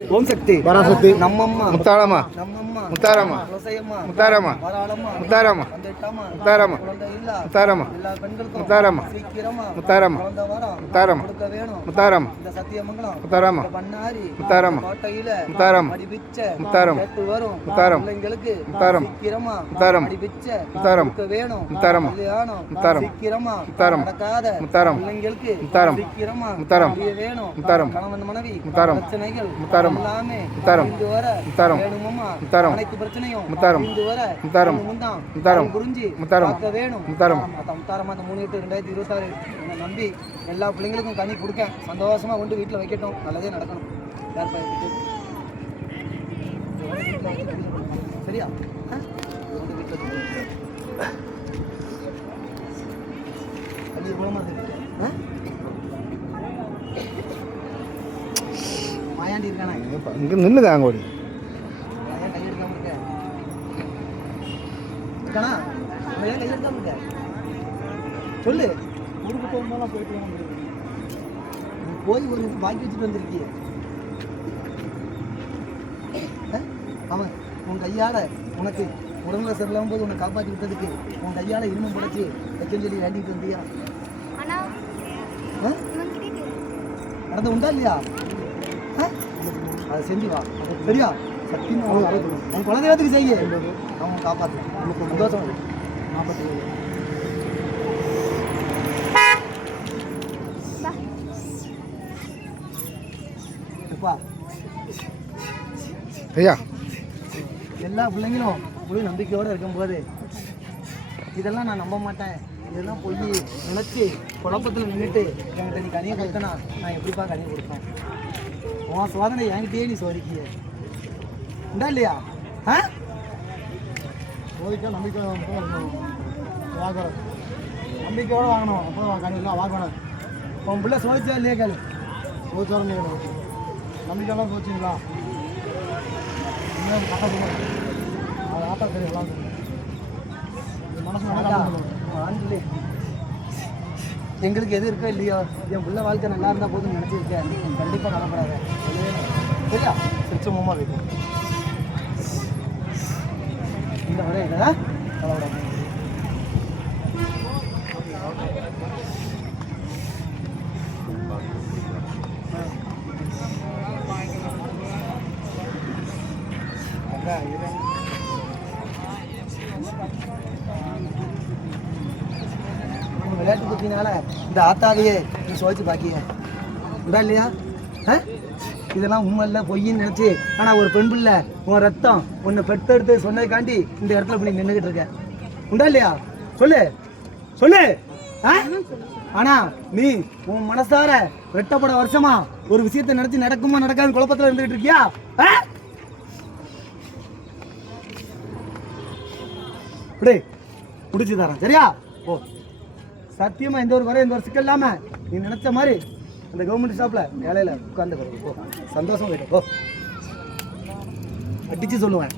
ஓம் சக்தி பராசக்தி நம்மம்மா முத்தாளம்மா நம்மம்மா முத்தாரம்மா துளசையம்மா முத்தாரம்மா வராளம்மா முத்தாரம்மா வந்துட்டாமா முத்தாரம்மா குழந்தை இல்ல முத்தாரம்மா எல்லா பெண்களுக்கும் முத்தாரம்மா சீக்கிரமா முத்தாரம்மா குழந்தை வரும் முத்தாரம்மா கொடுக்க வேணும் முத்தாரம்மா இந்த சத்தியமங்கலம் முத்தாரம்மா இந்த பண்ணாரி முத்தாரம்மா கோட்டையில முத்தாரம்மா அடிபிச்ச முத்தாரம்மா கேட்டு வரும் முத்தாரம்மா பிள்ளைங்களுக்கு முத்தாரம்மா சீக்கிரமா முத்தாரம்மா அடிபிச்ச முத்தாரம்மா கொடுக்க வேணும் முத்தாரம்மா கல்யாணம் முத்தாரம்மா சீக்கிரமா முத்தாரம்மா நடக்காத முத்தாரம்மா பிள்ளைங்களுக்கு முத்தாரம்மா சீக்கிரமா முத்தாரம்மா முடிய வேணும் முத்தாரம்மா கணவன் மனைவி முத்தாரம்மா பிரச்சனைகள் முத்தாரம்மா எல்லாமே முத்தாரம்மா இந்து வர முத்தாரம்மா வேணுமம்மா முத்தாரம்மா அனைத்து பிரச்சனையும் முத்தாரம்மா இந்து வர முத்தாரம்மா முந்தாம் முத்தாரம்மா புரிஞ்சு முத்தாரம்மா பார்க்க வேணும் முத்தாரம்மா முத்தாரம்மா அந்த 3/8/2026 என்னை நம்பி எல்லா பிள்ளைங்களுக்கும் கனி கொடுக்கேன் சந்தோஷமா கொண்டு வீட்டில் வைக்கட்டும் நல்லதே நடக்கணும் யார் பாய்க்கு சரியா அது குணமா இருக்கு மாயாண்டி இருக்கானா இங்கே நின்றுங்க அங்கோடி மாயாண்டி கை எடுக்காம இருக்க இருக்கானா நம்ம ஏன் கை எடுக்காம இருக்க சொல்லு ஊருக்கு போகும்போதெல்லாம் போயிட்டு நீ போய் ஒரு பாக்கி வச்சுட்டு வந்திருக்கிய அவன் உன் கையால உனக்கு உடம்புல சரியில்லாம போது உன்னை காப்பாற்றி விட்டதுக்கு உன் கையால இருமும் புடைச்சி வைக்கன்னு சொல்லி வேண்டிட்டு வந்தியா நடந்து உண்டா இல்லையா அதை செஞ்சு வா சரியா சத்தியமா உன் குலதெய்வத்துக்கு செய்ய அவன் காப்பாற்று நமக்கு சந்தோஷம் 47 ஐயா எல்லா பிள்ளைங்களும் முழு நம்பிக்கையோடு இருக்கும்போது இதெல்லாம் நான் நம்ப மாட்டேன் இதெல்லாம் போய் நினச்சி குழப்பத்தில் நின்றுட்டு என்கிட்ட நீ கனியை கொடுத்தனா நான் எப்படிப்பா கனியை கொடுப்பேன் உன் சோதனை என்கிட்டயே நீ சோதிக்கிய உண்டா இல்லையா சோதிக்க நம்பிக்கை வாங்கணும் நம்பிக்கையோடு வாங்கணும் அப்போ கண்டிப்பாக வாங்கணும் உன் பிள்ளை சோதிச்சா இல்லையா கேளு சோதிச்சாலும் கேட்கணும் நம்பிக்கையெல்லாம் சோதிச்சிங்களா இன்னும் கட்ட அது ஆட்டா சரி எல்லாம் மனசு ஆண்டு எங்களுக்கு எது இருக்கோ இல்லையோ என் பிள்ளை வாழ்க்கை நல்லா இருந்தால் போதும்னு நினச்சிருக்கேன் கண்டிப்பாக கவலைப்படாத சரியா சிரிச்சமாக இருக்கும் இந்த வரை இல்லை கவலைப்படாத விளையாட்டு குத்தினால இந்த ஆத்தாவையே நீ சோதிச்சு பாக்கிய உண்டா இல்லையா இதெல்லாம் உண்மை இல்லை பொய்ன்னு நினச்சி ஆனால் ஒரு பெண் பிள்ளை உன் ரத்தம் உன்னை பெற்றெடுத்து சொன்னதுக்காண்டி இந்த இடத்துல இப்படி நின்றுக்கிட்டு இருக்க உண்டா இல்லையா சொல்லு சொல்லு ஆனா நீ உன் மனசார வெட்டப்பட வருஷமா ஒரு விஷயத்தை நினைச்சு நடக்குமா நடக்காது குழப்பத்தில் இருந்துகிட்டு இருக்கியா இப்படி முடிச்சு தரேன் சரியா ஓ சத்தியமா எந்த ஒரு குறை எந்த ஒரு சிக்கல் இல்லாம நீ நினைச்ச மாதிரி அந்த கவர்மெண்ட் ஷாப்ல வேலையில உட்கார்ந்து போ சந்தோஷம் போயிட்டு போ அடிச்சு சொல்லுவேன்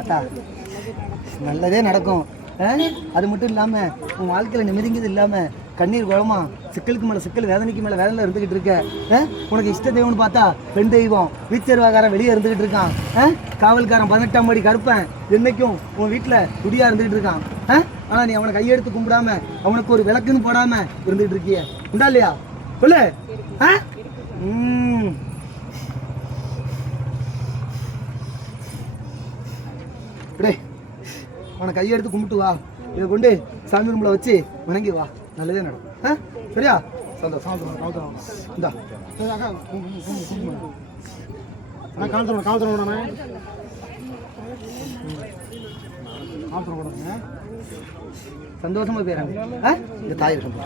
அட்டா நல்லதே நடக்கும் அது மட்டும் இல்லாமல் உன் வாழ்க்கையில் நிம்மதிங்கிறது இல்லாமல் கண்ணீர் குளமா சிக்கலுக்கு மேலே சிக்கல் வேதனைக்கு மேலே வேதனையில் இருந்துக்கிட்டு இருக்க உனக்கு இஷ்ட தெய்வம்னு பார்த்தா பெண் தெய்வம் வீச்சர்வாக்காரன் வெளியே இருந்துக்கிட்டு இருக்கான் காவல்காரன் 18ஆம் படி கருப்பேன் என்னைக்கும் உன் வீட்டில் குடியாக இருந்துக்கிட்டு இருக்கான் ஆனால் நீ அவனை கையெடுத்து கும்பிடாம அவனுக்கு ஒரு விளக்குன்னு போடாமல் இருந்துக்கிட்டு இருக்கிய உண்டா இல்லையா சொல்லு அவனை கையெடுத்து கும்பிட்டு வா இதை கொண்டு சாமி ரூமில் வச்சு வணங்கி வா நல்லதே நடக்கும் சரியா சந்தோஷம் இந்தா சந்தோஷமா போயிடறாங்க இந்த தாய் இருக்கும்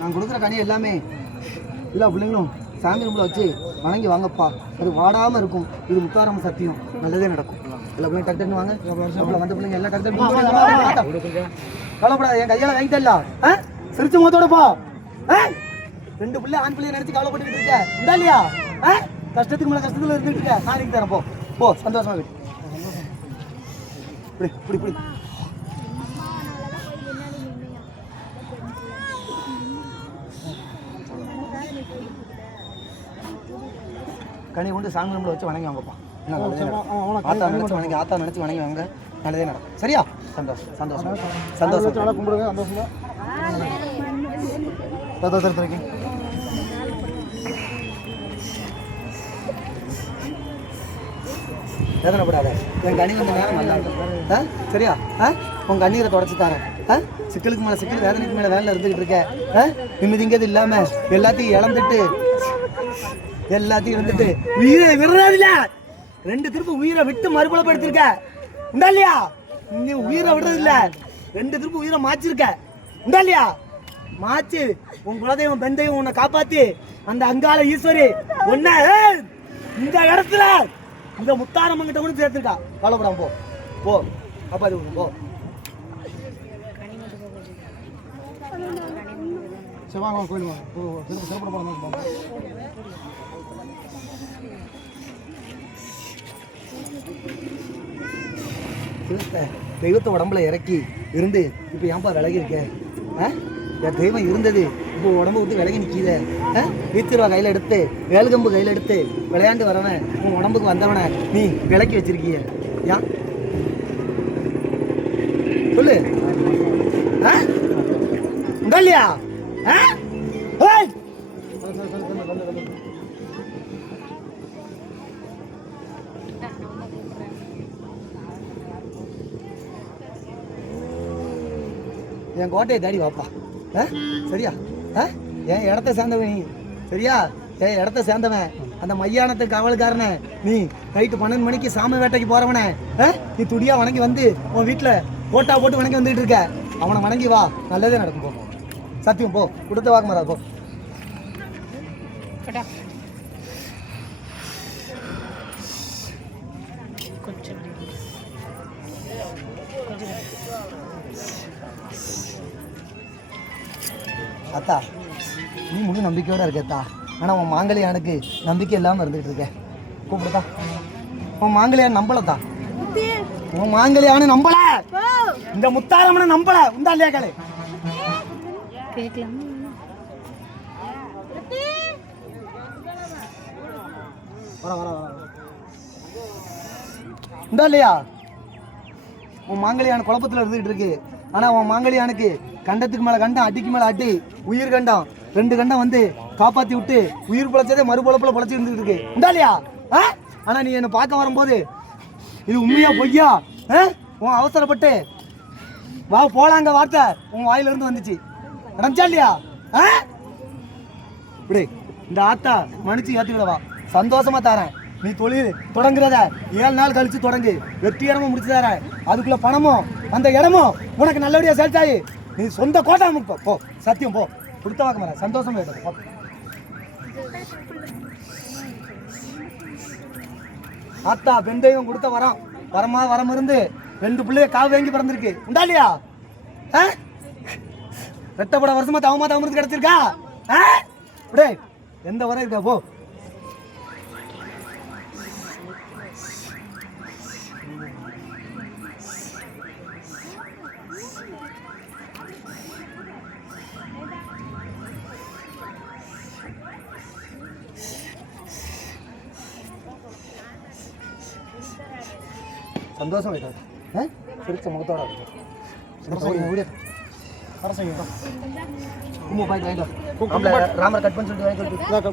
நான் கொடுக்குற கனி எல்லாமே எல்லா பிள்ளைங்களும் சாமி ரூமில் வச்சு வணங்கி வாங்கப்பா. அது வாடாமல் இருக்கும். இது முத்தாரம் சத்தியம், நல்லதே நடக்கும். எல்லா பிள்ளைங்க டக் டக்குன்னு வாங்க. வந்த பிள்ளைங்க எல்லாம் டக் டக்கு கவலைப்படாத. என் கையால் வாங்கிட்டல சிரிச்ச முகத்தோட போ. 2 பிள்ளை ஆண் பிள்ளைய நினைச்சு கவலைப்பட்டுக்கிட்டு இருக்க இந்தா இல்லையா? கஷ்டத்துக்கு மேலே கஷ்டத்தில் இருந்துட்டு இருக்க. நாளைக்கு தரேன் போ போ, சந்தோஷமா வீட்டு இப்படி இப்படி இப்படி. கனி கொண்டு சாமி ரூமில் வச்சு வணங்கி வாங்கப்பா. ஆத்தா நினச்சி வணங்கி வாங்க, நல்லதே நடக்கும். சரியா? சந்தோஷம் சந்தோஷம் சந்தோஷம். கும்பிடுங்க சந்தோஷமா. வேதனைப்படாத. என் கனி வந்த நேரம் நல்லா இருக்கும். சரியா? உன் கண்ணீரை தொடச்சி தரேன். சிக்கலுக்கு மேலே சிக்கல், வேதனைக்கு மேலே வேலை இருந்துக்கிட்டு இருக்க. நிம்மதிங்கிறது இல்லாமல் எல்லாத்தையும் இழந்துட்டு உயிரை விடுறதில்ல. 2 திருப்பு உயிரை விட்டு மறுபலப்படுத்திருக்க உண்டா இல்லையா? நீ உயிரை விடுறதில்ல. 2 திருப்பு உயிரை மாச்சிருக்க உண்டா இல்லையா? மாச்சு உன் குலதெய்வம் பெண்தையும் உன்னை காப்பாத்தி அந்த அங்காள ஈஸ்வரி உன்னை இந்த இடத்துல இந்த முத்தாரம்மன் கிட்ட கூட சேர்த்துருக்கா. கவலைப்படாம போ போ. அப்பா அது போ. சிவாங்க கோயில் சிறப்பு போகணும். தெய்வத்தை உடம்புல இறக்கி இருந்து இப்போ ஏன்பா விலகி இருக்கேன்? என் தெய்வம் இருந்தது இப்போ உடம்பு விட்டு விலகி நிற்கித. வீத்திருவா கையில் எடுத்து வேலுகம்பு கையில் எடுத்து விளையாண்டு வரவன் உன் உடம்புக்கு வந்தவனை நீ விலக்கி வச்சிருக்கிய ஏன் சொல்லு? உண்டா இல்லையா? என் கோட்டையை தேடி வாப்பா. சரியா? என் இடத்த சேர்ந்தவன் நீ. சரியா? என் இடத்த சேர்ந்தவன் அந்த மையானத்துக்கு காவலுக்காரன நீ. நைட்டு 12 மணிக்கு சாமி வேட்டைக்கு போறவன நீ துடியா வணங்கி வந்து உன் வீட்டில் போட்டா போட்டு வணங்கி வந்துட்டு இருக்க. அவனை வணங்கி வா, நல்லதே நடக்கும். போ சத்தியம் போ. கொடுத்த வாக்கு மாறா போ. அத்தா நீ முழு நம்பிக்கையோட இருக்கத்தா. ஆனால் உன் மாங்கல்யானுக்கு நம்பிக்கை இல்லாமல் இருந்துகிட்டு இருக்க. கூப்பிடுதா? உன் மாங்கல்யான் நம்பலத்தா. உன் மாங்கல்யானு நம்பல, இந்த முத்தாரம்மனை நம்பல. உண்டா இல்லையா? கேளு. உண்டா இல்லையா? உன் மாங்கல்யான் குழப்பத்தில் இருந்துகிட்டு இருக்கு. ஆனால் உன் மாங்கல்யானுக்கு கண்டத்துக்கு மேலே கண்டம், அடிக்கு மேலே அடி, உயிர் கண்டம் 2 கண்டம் வந்து காப்பாற்றி விட்டு உயிர் பிழைச்சதே மறுபொழப்பில் பிழைச்சி இருந்துகிட்டு இருக்கு. உண்டா இல்லையா? ஆனால் நீ என்னை பார்க்க வரும்போது இது உண்மையா பொய்யா உன் அவசரப்பட்டு வா போலாங்க வார்த்தை உன் வாயிலிருந்து வந்துச்சு. நடந்துச்சா இல்லையா? இப்படி இந்த ஆத்தா மன்னிச்சு ஏற்றுக்கிடவா. சந்தோஷமா தரேன். நீ தொழில் தொடங்குறத 7 நாள் கழிச்சு தொடங்கு. வெற்றிகரமாக முடிச்சு தரேன். அதுக்குள்ள பணமும் அந்த இடமும் உனக்கு நல்லபடியாக செலுத்தாயி நீ சொந்த கோட்டை போ. சத்தியம் போ. கொடுத்த வாக்க மாற. சந்தோஷமா ஏற்று. ஆத்தா பெண் தெய்வம் கொடுத்த வரம் இருந்து 2 பிள்ளைய காவு வாங்கி பிறந்திருக்கு. உண்டா இல்லையா? ரெட்டப்பட வருஷமா தவமா இருந்து கிடைச்சிருக்கா. அப்படியே எந்த வரம் இருக்கா? போ. சந்தோஷம் சிரிச்ச முகத்தோட ராமர் கட் பண்ணி சொல்லிட்டு